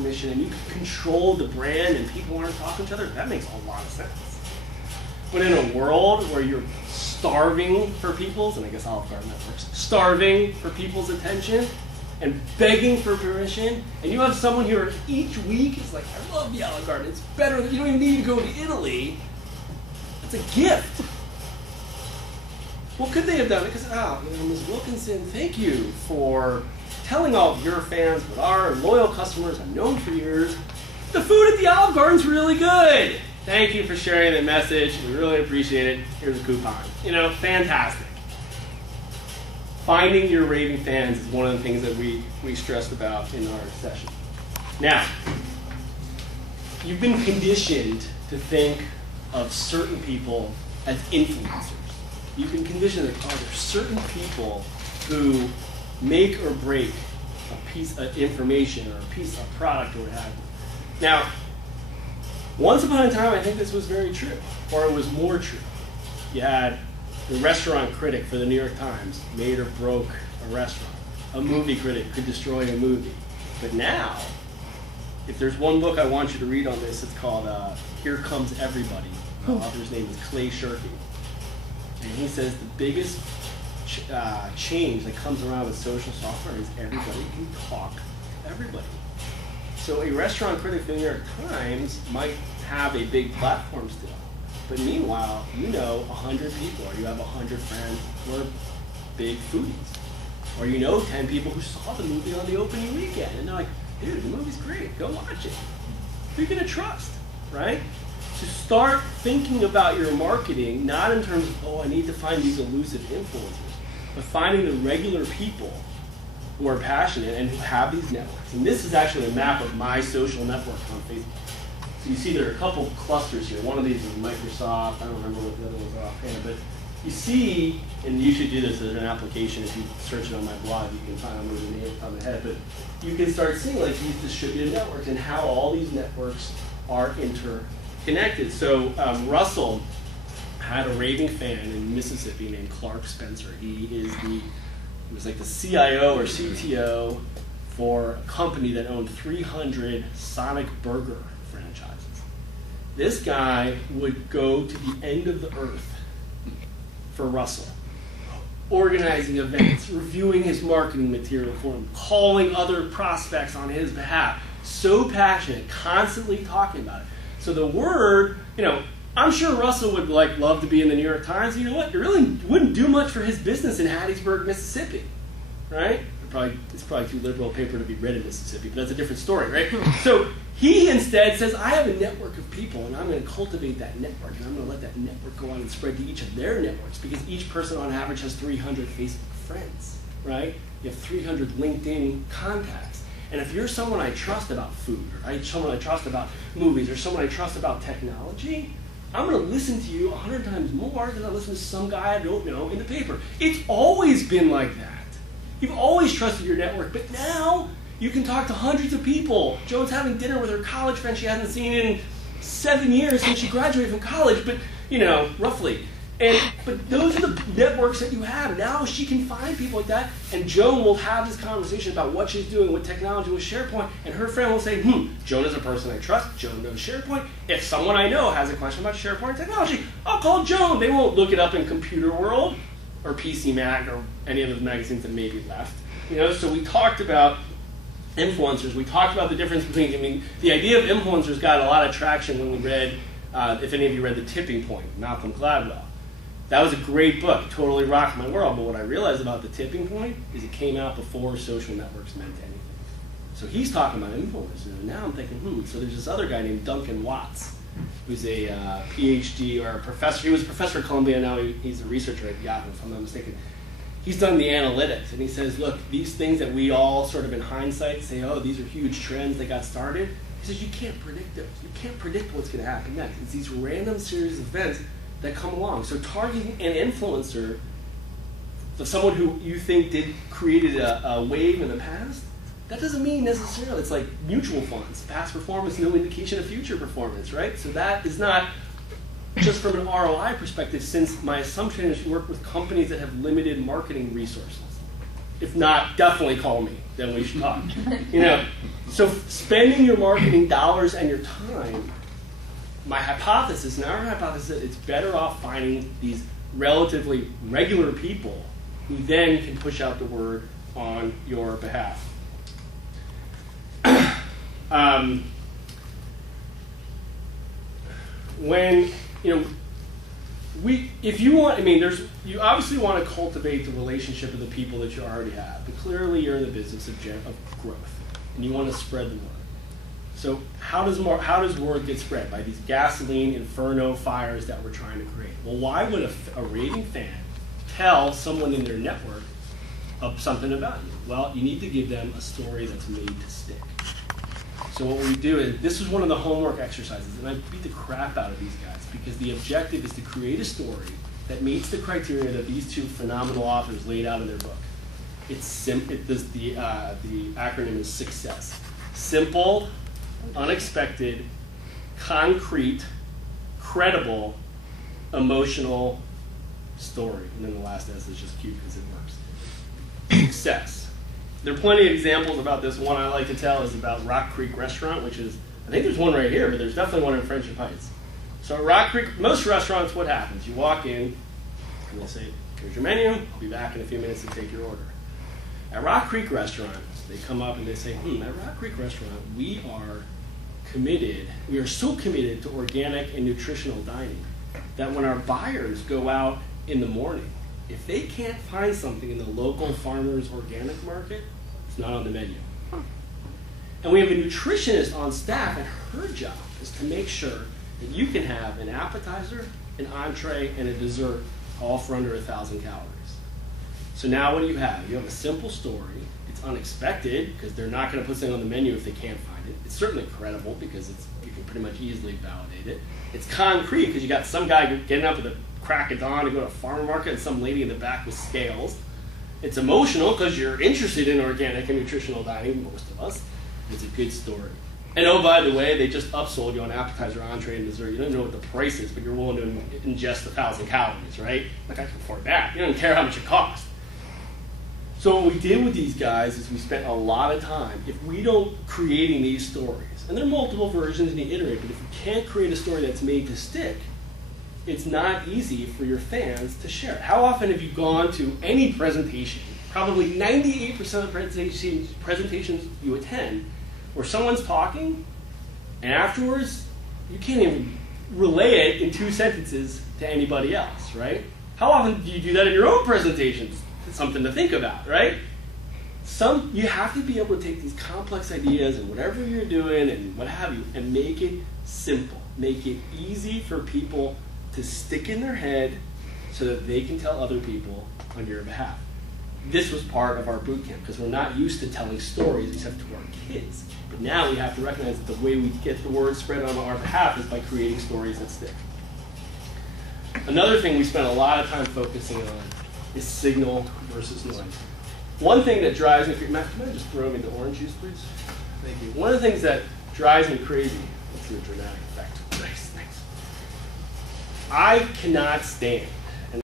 mission and you can control the brand and people aren't talking to each other, that makes a lot of sense. But in a world where you're starving for people's, and I guess Olive Garden networks, starving for people's attention and begging for permission, and you have someone here each week is like, I love the Olive Garden, it's better, you don't even need to go to Italy. It's a gift. What could they have done? Because, Ms. Wilkinson, thank you for telling all of your fans what our loyal customers have known for years. The food at the Olive Garden's really good. Thank you for sharing that message. We really appreciate it. Here's a coupon. Fantastic. Finding your raving fans is one of the things that we stressed about in our session. Now, you've been conditioned to think of certain people as influencers. You've been conditioned that there's certain people who make or break a piece of information or a piece of product or what have you. Now, once upon a time, I think this was very true, or it was more true. You had the restaurant critic for the New York Times made or broke a restaurant. A movie critic could destroy a movie. But now, if there's one book I want you to read on this, it's called Here Comes Everybody. The author's name is Clay Shirky. And he says the biggest change that comes around with social software is everybody can talk to everybody. So a restaurant critic for the New York Times might have a big platform still. But meanwhile, 100 people, or you have 100 friends who are big foodies. Or 10 people who saw the movie on the opening weekend. And they're like, dude, the movie's great, go watch it. Who are you gonna trust, right? To start thinking about your marketing, not in terms of, I need to find these elusive influencers, but finding the regular people who are passionate and who have these networks. And this is actually a map of my social network on Facebook. So you see there are a couple clusters here. One of these is Microsoft. I don't remember what the other ones are offhand, but you see, and you should do this as an application. If you search it on my blog, you can find them with the name on the head. But you can start seeing like these distributed networks and how all these networks are interconnected. So Russell had a raving fan in Mississippi named Clark Spencer. He was like the CIO or CTO for a company that owned 300 Sonic Burger franchises. This guy would go to the end of the earth for Russell, organizing events, reviewing his marketing material for him, calling other prospects on his behalf. So passionate, constantly talking about it. So the word, I'm sure Russell would love to be in the New York Times. You know what? It really wouldn't do much for his business in Hattiesburg, Mississippi, right? It's probably too liberal a paper to be read in Mississippi, but that's a different story, right? So he instead says, I have a network of people, and I'm going to cultivate that network, and I'm going to let that network go on and spread to each of their networks, because each person on average has 300 Facebook friends, right? You have 300 LinkedIn contacts. And if you're someone I trust about food, or someone I trust about movies, or someone I trust about technology, I'm going to listen to you 100 times more than I listen to some guy I don't know in the paper. It's always been like that. You've always trusted your network, but now you can talk to hundreds of people. Joan's having dinner with her college friend she hasn't seen in 7 years since she graduated from college, but, roughly. But those are the networks that you have. Now she can find people like that, and Joan will have this conversation about what she's doing with technology with SharePoint, and her friend will say, Joan is a person I trust. Joan knows SharePoint. If someone I know has a question about SharePoint technology, I'll call Joan. They won't look it up in Computer World or PC Mag or any of those magazines that may be left. So we talked about influencers. We talked about the difference between, the idea of influencers got a lot of traction when we read, if any of you read The Tipping Point, Malcolm Gladwell. That was a great book, totally rocked my world, but what I realized about The Tipping Point is it came out before social networks meant anything. So he's talking about influencers, and now I'm thinking, so there's this other guy named Duncan Watts, who's a PhD or a professor. He was a professor at Columbia, now he's a researcher at Yahoo, if I'm not mistaken. He's done the analytics, and he says, look, these things that we all sort of in hindsight say, these are huge trends that got started, he says, you can't predict those. You can't predict what's going to happen next. It's these random series of events that come along. So targeting an influencer, so someone who you think created a wave in the past, that doesn't mean necessarily, it's like mutual funds. Past performance, no indication of future performance, right? So that is not just from an ROI perspective, since my assumption is you work with companies that have limited marketing resources. If not, definitely call me. Then we should talk. So spending your marketing dollars and your time, my hypothesis, and our hypothesis, is that it's better off finding these relatively regular people who then can push out the word on your behalf. If you want, you obviously want to cultivate the relationship of the people that you already have, but clearly you're in the business of growth, and you want to spread the word. So how does word get spread? By these gasoline inferno fires that we're trying to create. Well, why would a raving fan tell someone in their network of something about you? Well, you need to give them a story that's made to stick. So what we do is, this is one of the homework exercises, and I beat the crap out of these guys because the objective is to create a story that meets the criteria that these two phenomenal authors laid out in their book. The acronym is SUCCESS. Simple, unexpected, concrete, credible, emotional story. And then the last S is just cute because it works. Success. There are plenty of examples about this. One I like to tell is about Rock Creek Restaurant, which is, I think there's one right here, but there's definitely one in Friendship Heights. So at Rock Creek, most restaurants, what happens? You walk in, and they say, here's your menu, I'll be back in a few minutes to take your order. At Rock Creek Restaurant, they come up and they say, at Rock Creek Restaurant, we are so committed to organic and nutritional dining that when our buyers go out in the morning, if they can't find something in the local farmer's organic market, it's not on the menu. And we have a nutritionist on staff, and her job is to make sure that you can have an appetizer, an entree, and a dessert, all for under 1,000 calories. So now what do you have? You have a simple story. It's unexpected, because they're not going to put something on the menu if they can't find it. It's certainly credible, because you can pretty much easily validate it. It's concrete, because you got some guy getting up at the crack of dawn to go to a farmer market and some lady in the back with scales. It's emotional because you're interested in organic and nutritional dining, most of us. It's a good story. And oh, by the way, they just upsold you on appetizer, entree, and dessert. You don't know what the price is, but you're willing to ingest 1,000 calories, right? Like, I can afford that. You don't care how much it costs. So what we did with these guys is we spent a lot of time, if we don't creating these stories, and there are multiple versions and you iterate, but if you can't create a story that's made to stick, it's not easy for your fans to share it. How often have you gone to any presentation, probably 98% of presentations you attend, where someone's talking, and afterwards, you can't even relay it in 2 sentences to anybody else, right? How often do you do that in your own presentations? It's something to think about, right? You have to be able to take these complex ideas and whatever you're doing and what have you, and make it simple. Make it easy for people to stick in their head so that they can tell other people on your behalf. This was part of our boot camp because we're not used to telling stories except to our kids. But now we have to recognize that the way we get the word spread on our behalf is by creating stories that stick. Another thing we spent a lot of time focusing on is signal versus noise. One thing that drives me crazy, Matt, can I just throw me the orange juice, please? Thank you. One of the things that drives me crazy, let's do a dramatic effect. Nice, thanks. I cannot stand